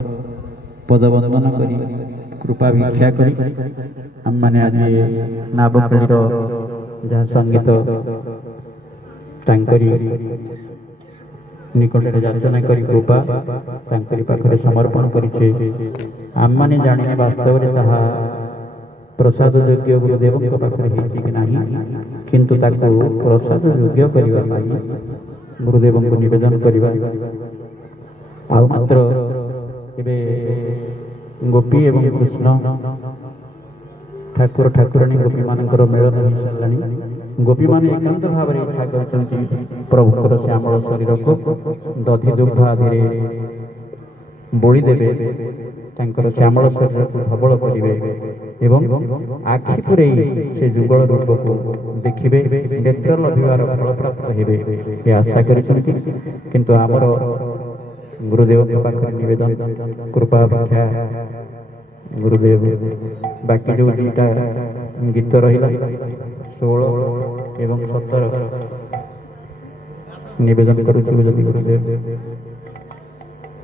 पदवंदन करी कृपा भिक्षा करी आम मैंने आज नाबखलीर जहाँ संगीत तांकरी निकट याचना करी कृपा तांकरी पाखरे समर्पण करिछे आम माने जानिने वास्तव रे ताहा प्रसाद योग्य गुरुदेव पाखरे हेछि कि नाही किंतु ताको प्रसाद योग्य करिवा लागि गुरुदेव को निवेदन करिवा आ मात्र एबे गोपी एवं कृष्ण ठाकुर ठाकुराणी गोपी मानकर मेलन हो साराणी गोपी माने एकांत भाव में इच्छा करछन्ति प्रभुकर श्यामल शरीर को दधि दुग्ध आदि बोली देवे तांकर श्यामल शरीर को धबल करिवे एवं आखि पुरे से जुगल रूप को देखिबे नेत्र लभिवार फल प्राप्त हेबे ए आशा करछन्ति किंतु आमर गुरुदेव के पाखरे निवेदन कृपा भिक्षा गुरुदेव बाकी जो दुईटा गीत रहिला 16 एवं 17 निवेदन करुछु जदि गुरुदेव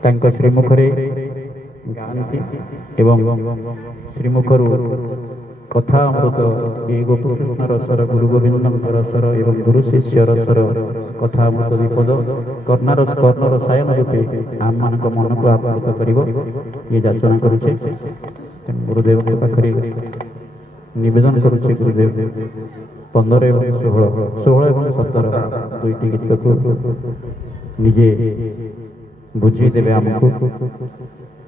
तांका श्रीमुखरे गानती एवं श्रीमुखरु कथा अमृत ये गोपकृष्ण रसर गुरु गोविंद रसर एवं गुरु शिष्य रसर कथा अमृत विपद कर्णरस कर्णर सायन रूपे आम मान मन को आप्लुत कर ये याचना करुचे गुरुदेव के पाखरे निवेदन करुचे गुरुदेव 15 एवं 16 एवं 17 दुईटी गीत को निजे बुझी देवे आमको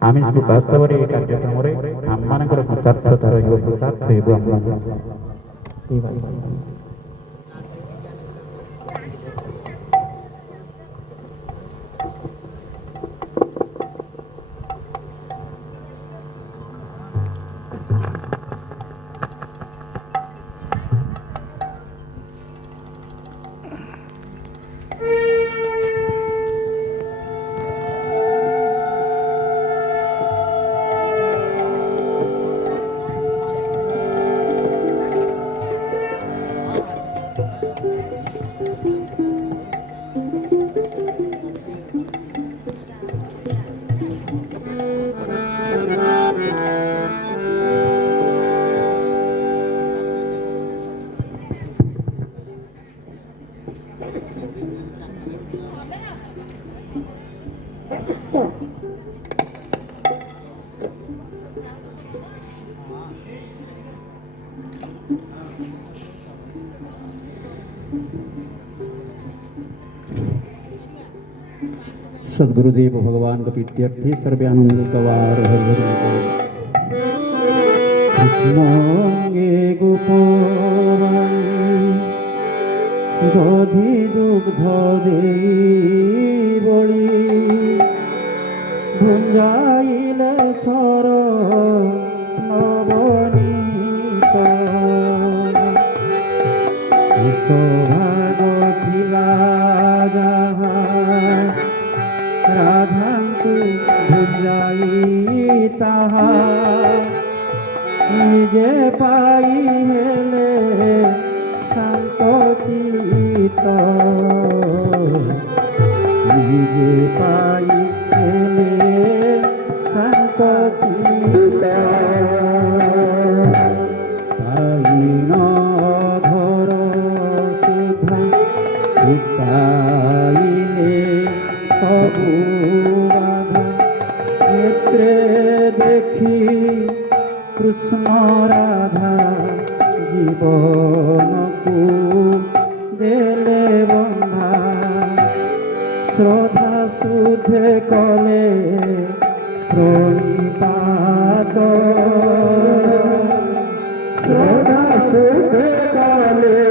आम वास्तव में ये कार्यक्रम आम मान कृतार्थता कृतार्थ सद्गुरुदेव भगवान का प्रीत्यर्थी सर्वानुमोदकवार कृष्णंगे गोपवाणी दधि दुग्ध देई बळी भुंजाइले सर नवनीत सौभाग थिला जहा राधा को भुजाई ताहा निजे पाई हेले शांत चित निजे पाई हेले शांत चित पाई न धर सुधा उताइले सबु बाधा नेत्रे देखी कृष्ण राधा जीवन को देले बंधा श्रद्धा सुधे कले प्रणिपात श्रद्धा सुधे कले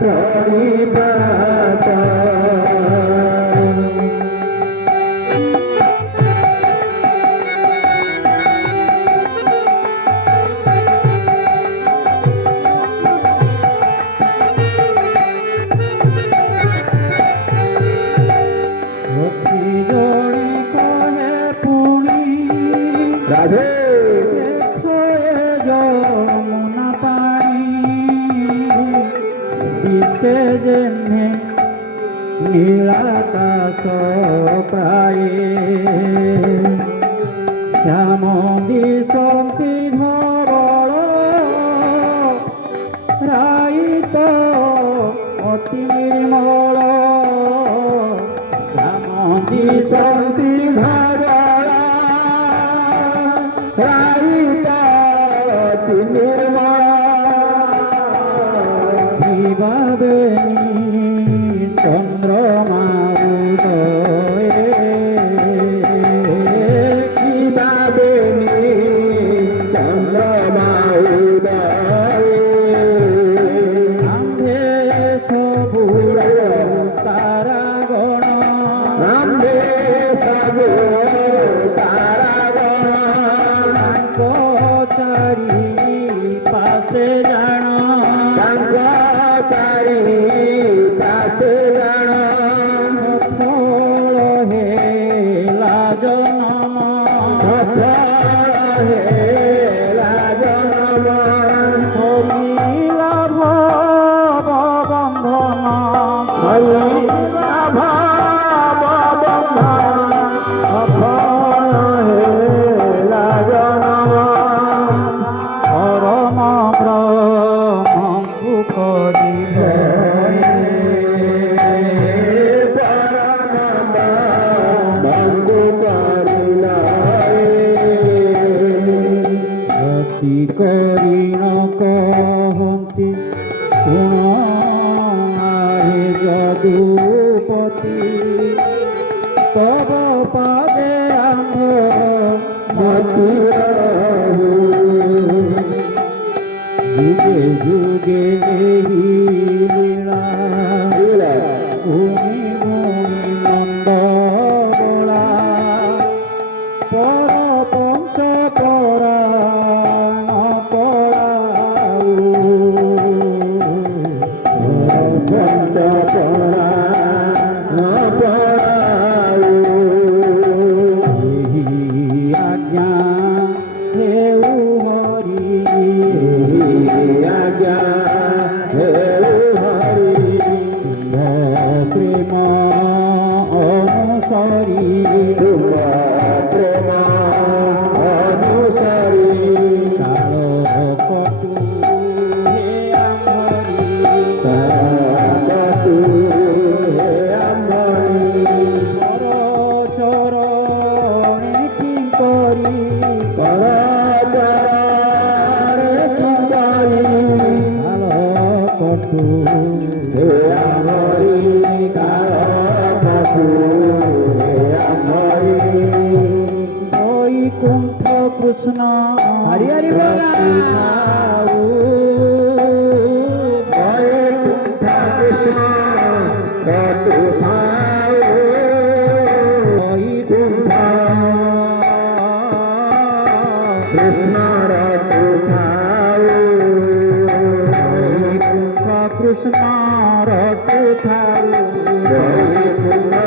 प्रणिपात যমুনা পানি বিশে যেনে নীলাকাশ প্রায়ে যুগে যুগে লীলা গুণী গুণী নন্দ বলা পর পঞ্চ পরাণ পড়াও পঞ্চ পরাণ পড়াও আজ্ঞা হেউ হরি আজ্ঞা হেউ হরি প্রেম অনুসরি প্রেম অনুসরি কাল কটু হে আমরি কাল কটু হে আমরি চর চরণে কিঙ্করি কর চরণে কিঙ্করি কাল কটু হে আমরি কাল কটু হে আমরি বৈকুণ্ঠ কৃষ্ণ হরি হরি বলাউ বৈকুণ্ঠ কৃষ্ণ কটু থাউ বৈকুণ্ঠ কৃষ্ণ রটু থাউ বৈকুণ্ঠ কৃষ্ণ রটু থাউ বৈকুণ্ঠ